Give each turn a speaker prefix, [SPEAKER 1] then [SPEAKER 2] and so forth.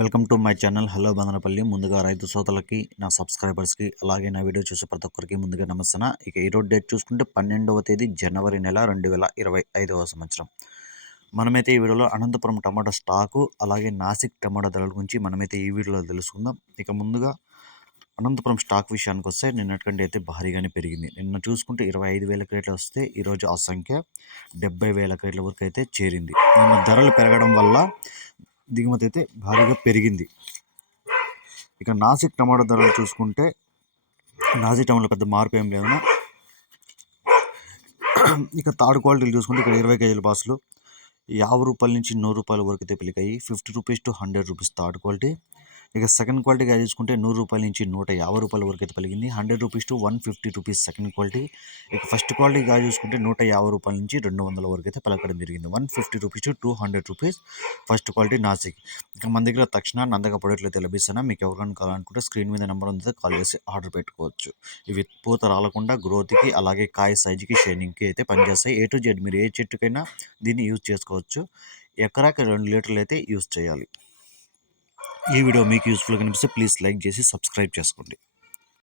[SPEAKER 1] Welcome to my channel. Hello Bandanapalli. ముందుగా రైతు సోదరులకి నా సబ్స్క్రైబర్స్కి అలాగే నా వీడియో చూసే ప్రతి ఒక్కరికి ముందుగా నమస్తే ఇక ఈరోజు డేట్ చూసుకుంటే పన్నెండవ తేదీ జనవరి నెల రెండు వేల ఇరవై ఐదవ సంవత్సరం. మనమైతే ఈ వీడియోలో అనంతపురం టమాటా స్టాకు అలాగే నాసిక్ టమాటా ధరల గురించి మనమైతే ఈ వీడియోలో తెలుసుకుందాం. ఇక ముందుగా అనంతపురం స్టాక్ విషయానికి వస్తే నిన్నటికంటే అయితే భారీగానే పెరిగింది. నిన్న చూసుకుంటే ఇరవై ఐదు వేల క్రేట్లు వస్తే ఈరోజు ఆ సంఖ్య డెబ్బై వేల క్రేట్ల వరకు అయితే చేరింది. నిన్న ధరలు పెరగడం వల్ల దిగుమతి అయితే భారీగా పెరిగింది. ఇక నాసిక్ టమాటో ధరలు చూసుకుంటే నాసిక్ టమాటాలో పెద్ద మార్పు ఏం లేదు ఇక థర్డ్ క్వాలిటీలు చూసుకుంటే ఇక్కడ ఇరవై కేజీల బాసులు యాభై రూపాయల నుంచి నూరు రూపాయల వరకు అయితే పెళ్ళికాయి fifty rupees to hundred rupees third quality. ఇక సెకండ్ క్వాలిటీగా చూసుకుంటే నూరు రూపాయల నుంచి నూట యాభై రూపాయల వరకు అయితే పలిగింది. Hundred rupees to one fifty rupees second quality. ఇక ఫస్ట్ క్వాలిటీగా చూసుకుంటే నూట యాభై రూపాయల నుంచి రెండు వందల వరకు అయితే పలకడం జరిగింది. One fifty rupees to two hundred rupees first quality Nashik. ఇక మన దగ్గర తక్షణ నందక ప్రొడక్ట్లు అయితే లభిస్తున్నా మీకు ఎవరికైనా కావాలనుకుంటే స్క్రీన్ మీద నెంబర్ ఉంది కాల్ చేసి ఆర్డర్ పెట్టుకోవచ్చు. ఇవి పూత రాలకుండా గ్రోత్కి అలాగే కాయ సైజుకి షైనింగ్కి అయితే పనిచేస్తాయి. ఏ టు జెడ్ మీరు ఏ చెట్టుకైనా దీన్ని యూజ్ చేసుకోవచ్చు. ఎకరాకి రెండు లీటర్లు అయితే యూజ్ చేయాలి. ఈ వీడియో మీకు యూస్ఫుల్గా కనిపిస్తే ప్లీజ్ లైక్ చేసి సబ్స్క్రైబ్ చేసుకోండి.